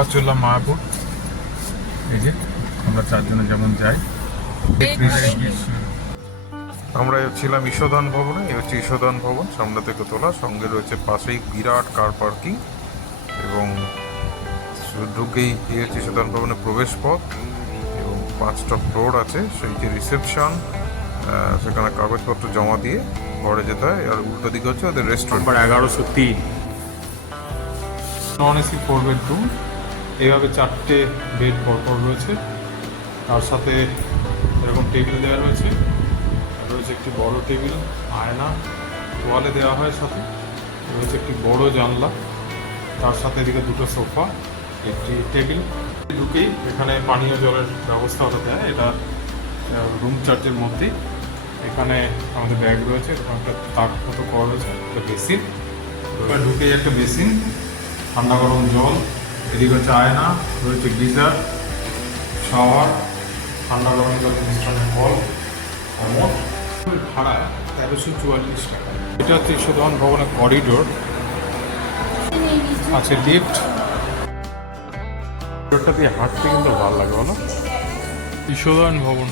আবার চললাম মায়াপুর। এই যে আমরা চারজনে যেমন যাই। আমরা ছিলাম ঈশাদান ভবনে। এই হচ্ছে ঈশাদান ভবন, সামনে থেকে তোলা। সঙ্গে রয়েছে পাশেই বিরাট কার পার্কিং এবং ঢুকেই এই হচ্ছে ঈশাদান ভবনের প্রবেশ পথ এবং 5টা ফ্লোর আছে। সেই যে রিসেপশন, সেখানে কাগজপত্র জমা দিয়ে ঘরে যেতে হয়। আর উল্টো দিকে হচ্ছে ওদের restaurant. Number 1103, non AC 4 bedroom. এইভাবে 4টে বেড পরপর রয়েছে, তার সাথে এরকম টেবিল দেওয়া রয়েছে। রয়েছে একটি বড় টেবিল, আয়না ওয়ালে দেওয়া হয়, সাথে রয়েছে একটি বড় জানলা, তার সাথে এদিকে দুটো সোফা, একটি টেবিল। ঢুকেই এখানে পানীয় জলের ব্যবস্থা ওটা দেয়। এটা রুম চার্জের মধ্যেই। এখানে আমাদের ব্যাগ রয়েছে, এরকম একটা তাক মতো করা রয়েছে, একটা বেসিন। এবার ঢুকেই একটা বেসিন, ঠান্ডা গরম জল, এদিকে হচ্ছে আয়না, রয়েছে গিজার, শাওয়ার, ঠান্ডা গরম জল মিশ্রণের কল। কমোড। ভাড়া 1344 টাকা। এটা হচ্ছে ঈশাদান ভবনের করিডোর, আছে লিফট। করিডোরটা দিয়ে হাঁটতে কিন্তু ভালো লাগে, বলো। ঈশাদান ভবন।